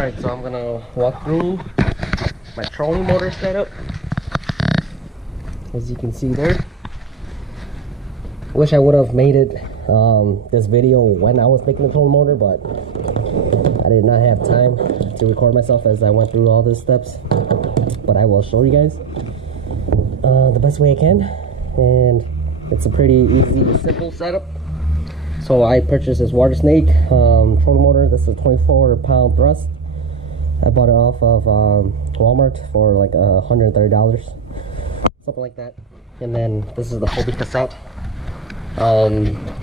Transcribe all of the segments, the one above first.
Alright, so I'm gonna walk through my trolling motor setup. As you can see there. Wish I would have made it this video when I was making the trolling motor, but I did not have time to record myself as I went through all these steps. But I will show you guys the best way I can, and it's a pretty easy, simple setup. So I purchased this Watersnake trolling motor. This is a 24-pound thrust. I bought it off of Walmart for like $130, something like that. And then this is the Hobie cassette.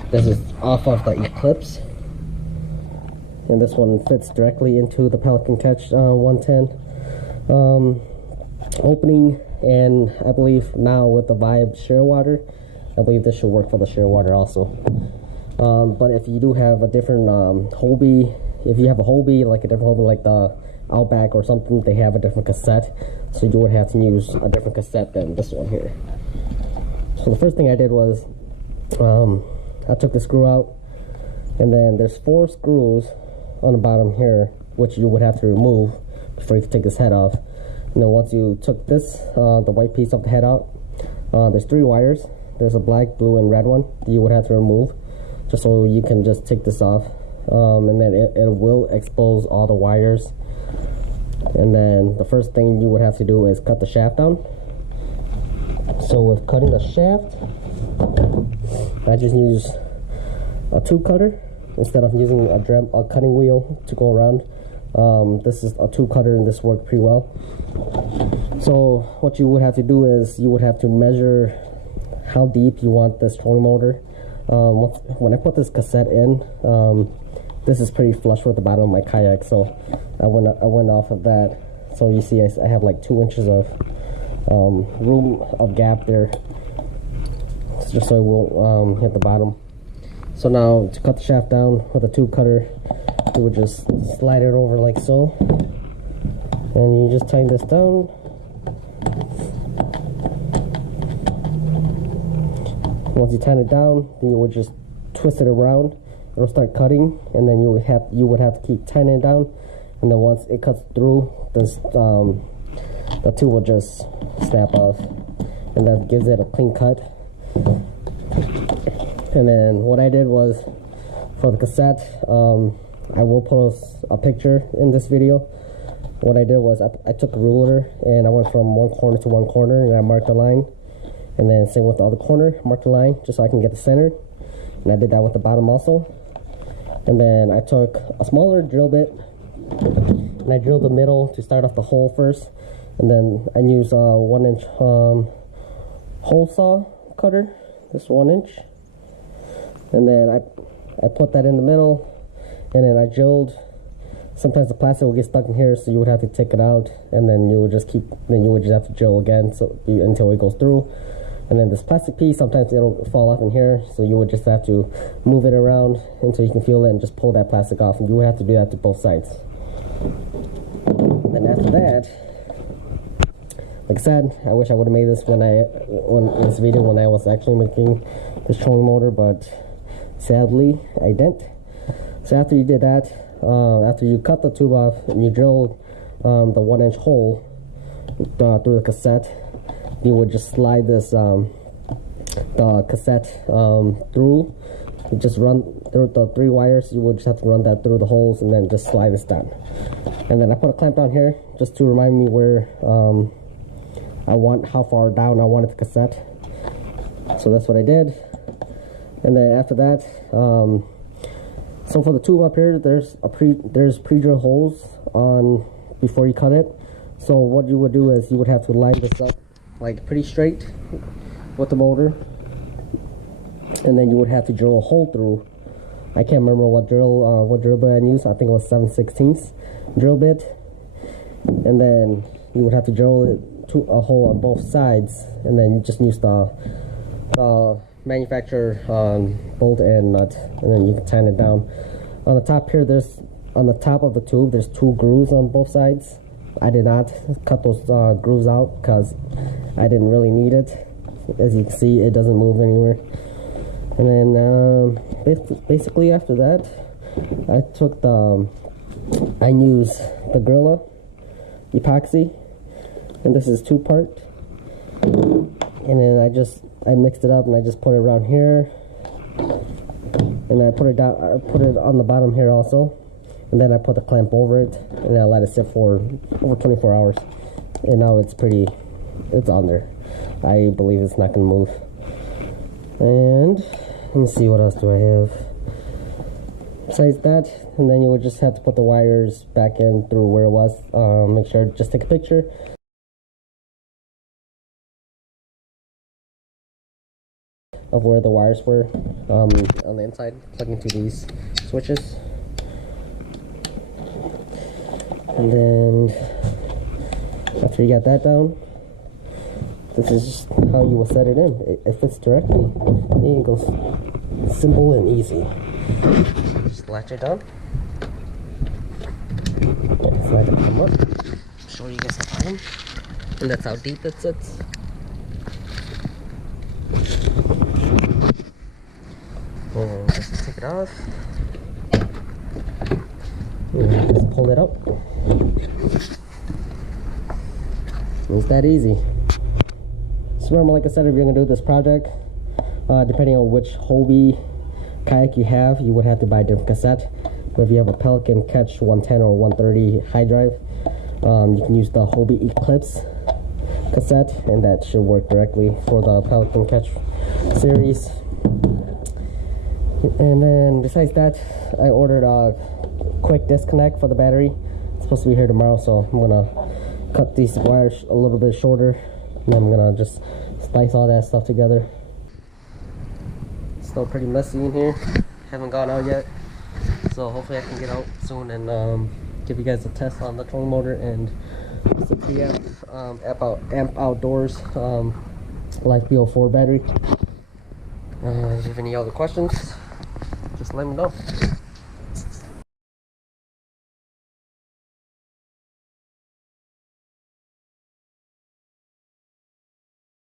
This is off of the Eclipse, and this one fits directly into the Pelican Catch 110 opening. And I believe now with the Vibe Shearwater, I believe this should work for the Shearwater also. But if you do have a different Hobie, if you have a Hobie, like a different Hobie like the Outback or something, they have a different cassette, so you would have to use a different cassette than this one here. So the first thing I did was I took the screw out, and then there's 4 screws on the bottom here, which you would have to remove before you can take this head off. And then once you took this, the white piece of the head out, there's 3 wires. There's a black, blue, and red one that you would have to remove, just so you can just take this off. And then it will expose all the wires. And then the first thing you would have to do is cut the shaft down. So with cutting the shaft, I just use a tube cutter instead of using a cutting wheel to go around. This is a tube cutter, and this worked pretty well. So what you would have to do is you would have to measure how deep you want this trolling motor. When I put this cassette in, this is pretty flush with the bottom of my kayak, so I went off of that. So you see I have like 2 inches of room of gap there, just so it won't hit the bottom. So now to cut the shaft down with a tube cutter, you would just slide it over like so, and you just tighten this down. Once you tighten it down, then you would just twist it around. It'll start cutting, and then you would have to keep tightening it down. And then once it cuts through, this the tube will just snap off, and that gives it a clean cut. And then what I did was, for the cassette, I will post a picture in this video. What I did was I took a ruler, and I went from one corner to one corner, and I marked a line. And then same with the other corner, mark the line just so I can get the center. And I did that with the bottom also. And then I took a smaller drill bit, and I drilled the middle to start off the hole first. And then I used a 1-inch hole saw cutter, this 1 inch. And then I put that in the middle, and then I drilled. Sometimes the plastic will get stuck in here, so you would have to take it out, and then you would just have to drill again until it goes through. And then this plastic piece, sometimes it'll fall off in here, so you would just have to move it around until you can feel it and just pull that plastic off. And you would have to do that to both sides. And after that, like I said, I wish I would have made this when I was actually making this trolling motor, but sadly I didn't. So after you did that, after you cut the tube off and you drilled the 1-inch hole through the cassette, you would just slide this the cassette through. You just run through the 3 wires. You would just have to run that through the holes, and then just slide this down. And then I put a clamp down here just to remind me where how far down I wanted the cassette. So that's what I did. And then after that, so for the tube up here, there's pre-drill holes on before you cut it. So what you would do is you would have to line this up like pretty straight with the motor, and then you would have to drill a hole through. I can't remember what drill bit I used. I think it was 7/16 drill bit. And then you would have to drill it to a hole on both sides, and then you just use the manufacturer bolt and nut, and then you can tighten it down. On the top here, on the top of the tube, there's 2 grooves on both sides. I did not cut those grooves out because I didn't really need it. As you can see, it doesn't move anywhere. And then basically after that, I used the Gorilla Epoxy, and this is 2-part. And then I mixed it up and I just put it around here, and I put it down. I put it on the bottom here also, and then I put the clamp over it, and I let it sit for over 24 hours. And now it's on there. I believe it's not gonna move. And let me see, what else do I have besides that? And then you would just have to put the wires back in through where it was. Make sure, just take a picture of where the wires were on the inside, plug into these switches. And then after you got that down, this is just how you will set it in. It fits directly. It goes simple and easy. Just latch it down. Okay, so I can come up, show you guys the time, and that's how deep it sits. And just take it off. And just pull it out. It's that easy. So remember, like I said, if you're going to do this project, depending on which Hobie kayak you have, you would have to buy a different cassette. But if you have a Pelican Catch 110 or 130 Hydryve, you can use the Hobie Eclipse Cassette, and that should work directly for the Pelican Catch series. And then besides that, I ordered a quick disconnect for the battery. It's supposed to be here tomorrow, so I'm going to cut these wires a little bit shorter, and I'm gonna just splice all that stuff together. It's still pretty messy in here. Haven't gone out yet, so hopefully I can get out soon and give you guys a test on the trolling motor and 60 amp outdoors Life BO4 battery. If you have any other questions, just let me know.